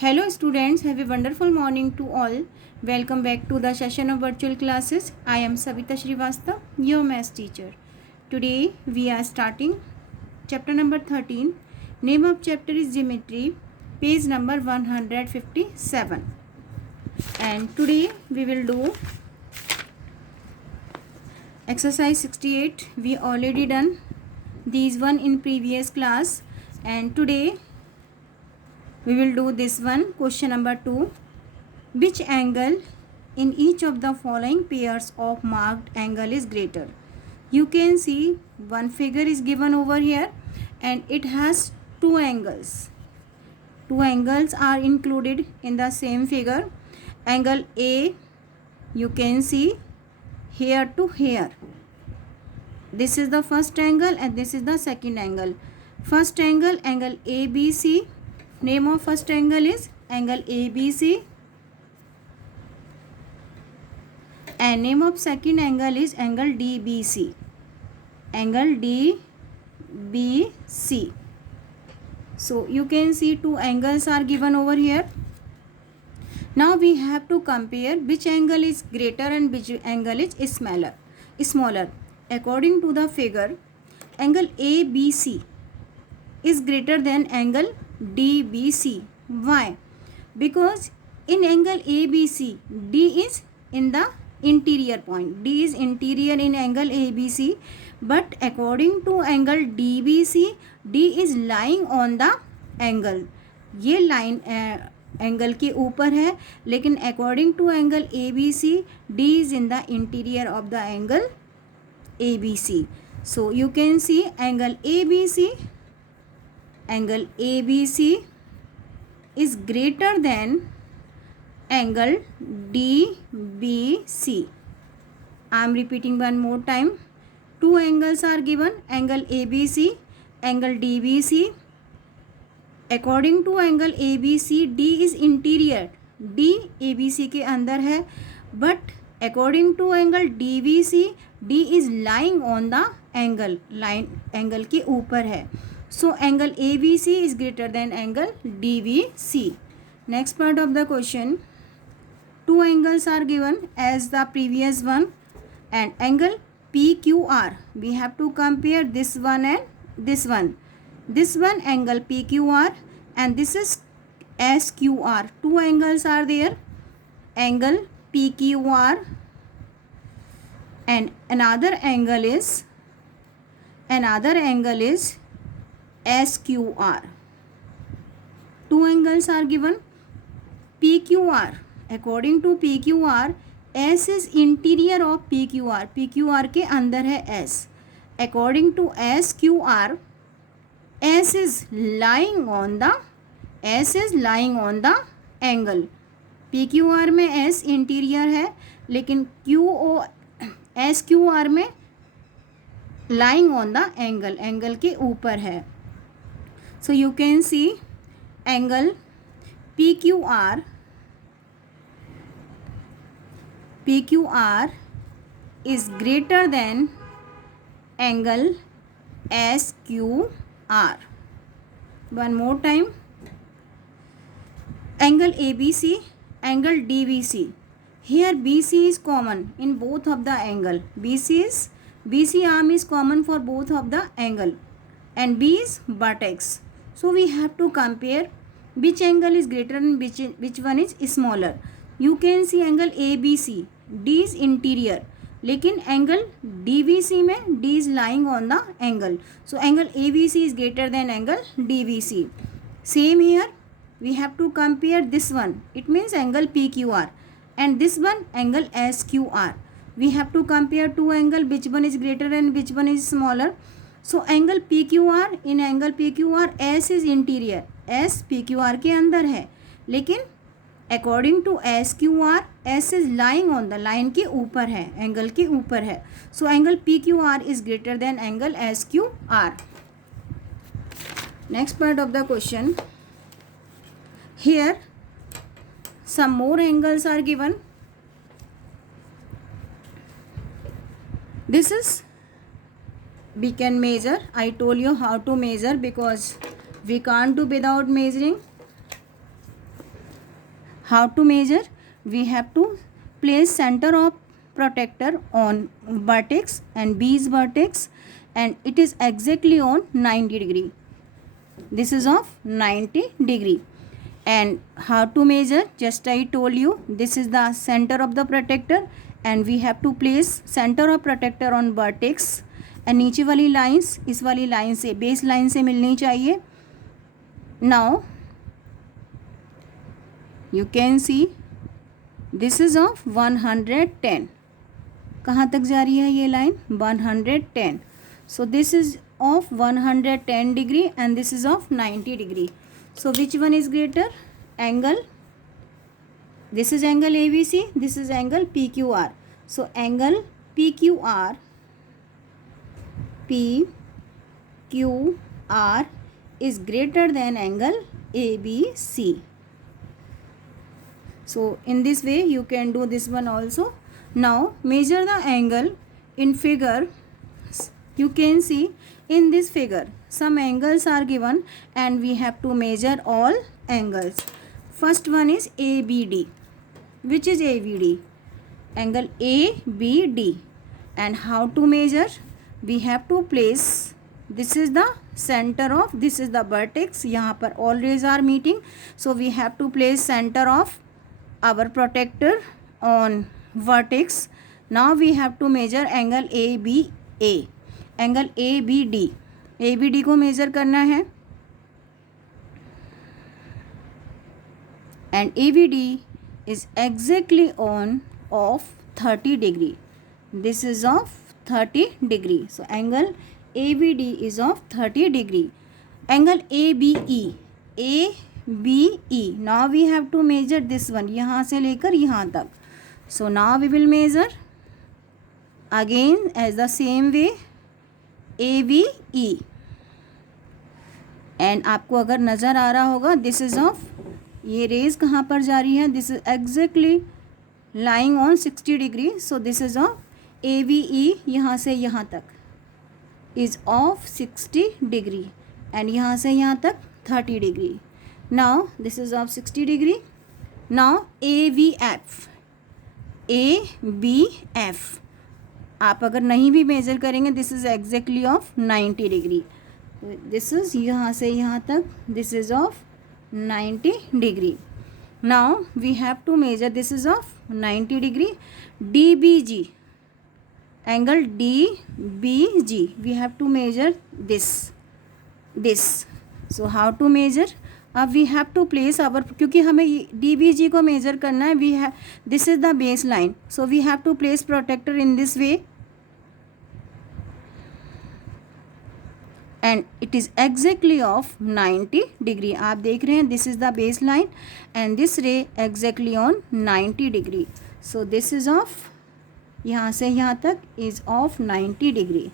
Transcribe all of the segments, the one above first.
Hello students, have a wonderful morning to all. Welcome back to the session of virtual classes. I am Savita Srivastav, your maths teacher. Today we are starting chapter number 13. Name of chapter is Geometry, page number 157. And today we will do exercise 68. We already done these one in previous class, and today we will do this one. Question number 2. Which angle in each of the following pairs of marked angle is greater? You can see one figure is given over here and it has two angles. Two angles are included in the same figure. Angle A, you can see here to here. This is the first angle and this is the second angle. First angle, angle ABC. Name of first angle is angle ABC. And name of second angle is angle DBC. Angle DBC. So you can see two angles are given over here. Now we have to compare which angle is greater and which angle is smaller. According to the figure, angle ABC is greater than angle DBC. Why? Because in angle ABC, D is in the interior point. D is interior in angle ABC, but according to angle DBC, D is lying on the angle. ये line angle के ऊपर है, लेकिन according to angle ABC, D is in the interior of the angle ABC. So you can see angle ABC is greater than angle DBC. I am repeating one more time. Two angles are given, angle ABC, angle DBC. According to angle ABC, D is interior. D ABC के अंदर है, but according to angle DBC, D is lying on the angle. Line angle के ऊपर है. So angle ABC is greater than angle DBC. Next part of the question. Two angles are given as the previous one, and angle PQR. We have to compare this one and this one. This one angle PQR and this is SQR. Two angles are there. Angle PQR and another angle is SQR. Two angles are given. PQR. According to PQR, S is interior of PQR. PQR के अंदर है S. According to SQR, S is lying on the angle. PQR में S interior है, लेकिन SQR में lying on the angle. Angle के ऊपर है. So you can see angle PQR is greater than angle SQR. One more time. Angle ABC, angle DBC. Here BC is common in both of the angle. BC arm is common for both of the angle, and B is vertex. So we have to compare which angle is greater and which one is smaller. You can see angle ABC, D is interior, लेकिन angle DBC में D is lying on the angle. So angle ABC is greater than angle DBC. Same here, we have to compare this one. It means angle PQR, and this one angle SQR. We have to compare two angle, which one is greater and which one is smaller. So angle PQR, in angle PQR S is interior. S PQR के अंदर है, लेकिन according to SQR, S is lying on the line के ऊपर है, angle के ऊपर है. So angle PQR is greater than angle SQR. Next part of the question. Here some more angles are given. This is, we can measure. I told you how to measure because we can't do without measuring. How to measure? We have to place center of protector on vertex and B's vertex, and it is exactly on 90 degree. This is of 90 degree. And how to measure? Just I told you, this is the center of the protector and we have to place center of protector on vertex, and नीचे वाली lines इस वाली line से, base line से मिलनी चाहिए. Now you can see this is of 110. कहाँ तक जा रही है ये line? 110. So this is of 110 degree and this is of 90 degree. So which one is greater? Angle. This is angle ABC. This is angle PQR. So angle PQR is greater than angle ABC. So in this way you can do this one also. Now measure the angle in figure. You can see in this figure some angles are given and we have to measure all angles. First one is ABD. Which is ABD? Angle ABD. And how to measure? We have to place, this is the center of, this is the vertex, यहाँ पर all rays are meeting, so we have to place center of our protector on vertex. Now we have to measure angle ABA, angle ABD. ABD को measure करना है, and ABD is exactly on of 30 degree. This is of 30 degree. So angle ABD is of 30 degree. Angle ABE, ABE. Now we have to measure this one, यहाँ से लेकर यहाँ तक. So now we will measure again as the same way ABE. And आपको अगर नज़र आ रहा होगा, this is of, ये रेज कहाँ पर जा रही है? This is exactly lying on 60 degree. So this is of ABE, यहाँ से यहाँ तक is of 60 degree and यहाँ से यहाँ तक 30 degree. Now this is of 60 degree. Now AVF, ABF आप अगर नहीं भी मेजर करेंगे, this is exactly of 90 degree. This is यहाँ से यहाँ तक, this is of 90 degree. Now we have to measure, this is of 90 degree. DBG, angle DBG, we have to measure this. So how to measure? अब we have to place our, क्योंकि हमें DBG को measure करना है, we have, this is the baseline, so we have to place protector in this way and it is exactly of 90 degree. आप देख रहे हैं, this is the baseline and this ray exactly on 90 degree. So this is of, यहाँ से यहाँ तक is of 90 degree.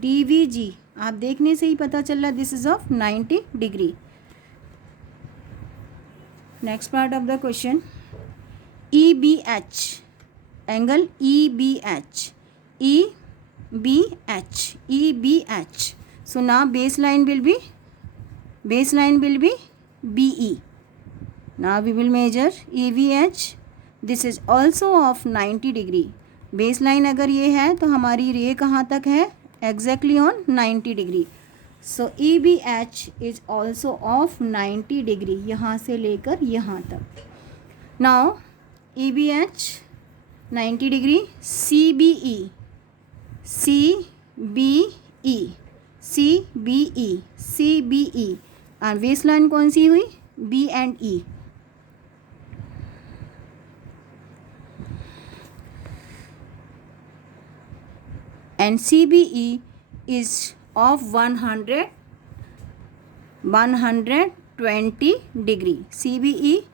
DVG आप देखने से ही पता चल रहा है, this is of 90 degree. Next part of the question, EBH, angle EBH, EBH. So now baseline will be BE. Now we will measure EBH. This is also of 90 degree. Baseline अगर ये है तो हमारी रे कहाँ तक है? Exactly on 90 degree. So EBH is also of 90 degree, यहाँ से लेकर यहाँ तक. Now EBH 90 degree. CBE और baseline कौन सी हुई? B and E. And CBE is of 120 degree. CBE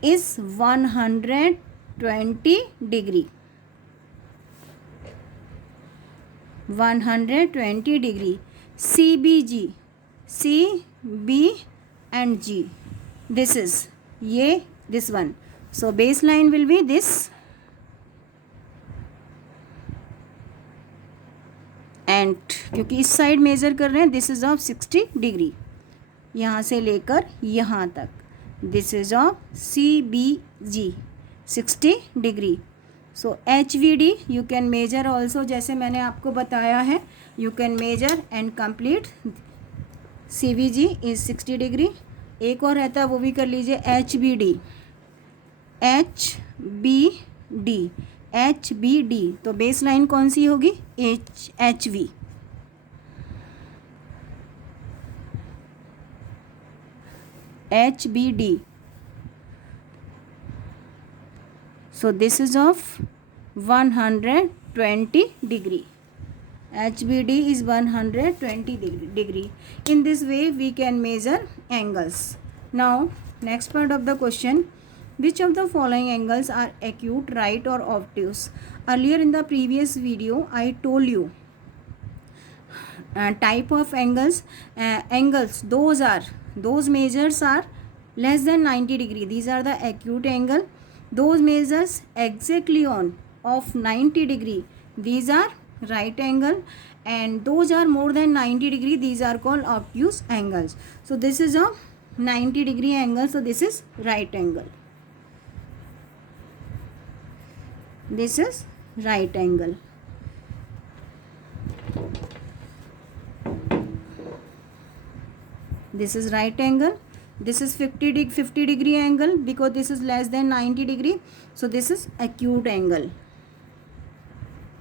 is 120 degree. 120 degree. CBG, C, B and G. This is this one. So baseline will be this and क्योंकि इस side measure कर रहे हैं, this is of 60 degree, यहाँ से लेकर यहाँ तक, this is of CBG 60 degree. So HVD you can measure also, जैसे मैंने आपको बताया है, you can measure and complete. CVG is 60 degree. एक और रहता है वो भी कर लीजिए, HBD. HBD तो बेस लाइन कौन सी होगी, HV. HBD. So this is of 120 degree. HBD is 120 degree. In this way we can measure angles. Now next part of the question, which of the following angles are acute, right or obtuse? Earlier in the previous video I told you type of angles. Angles, those measures are less than 90 degree, these are the acute angle. Those measures exactly on of 90 degree, these are right angle, and those are more than 90 degree, these are called obtuse angles. So this is a 90 degree angle, so this is right angle, this is right angle. This is right angle. This is 50 degree angle because this is less than 90 degree. So this is acute angle.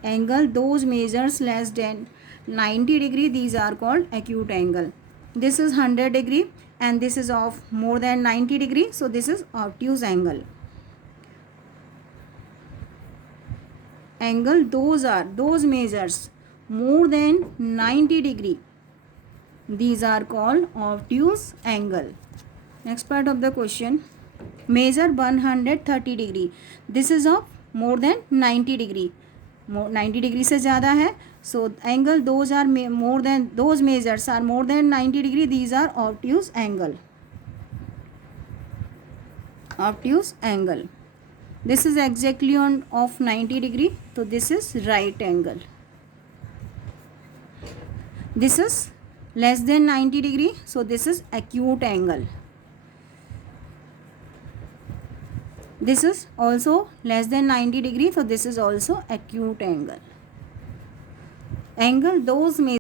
Angle those measures less than 90 degree, these are called acute angle. This is 100 degree and this is of more than 90 degree. So this is obtuse angle. Angle those measures more than 90 degree, these are called obtuse angle. Next part of the question, measure 130 degree. This is of more than 90 degree. 90 degree से ज़्यादा है. So angle those are more than, those measures are more than 90 degree, these are obtuse angle. Obtuse angle. This is exactly on of 90 degree. So this is right angle. This is less than 90 degree. So this is acute angle. This is also less than 90 degree. So this is also acute angle. Angle those measures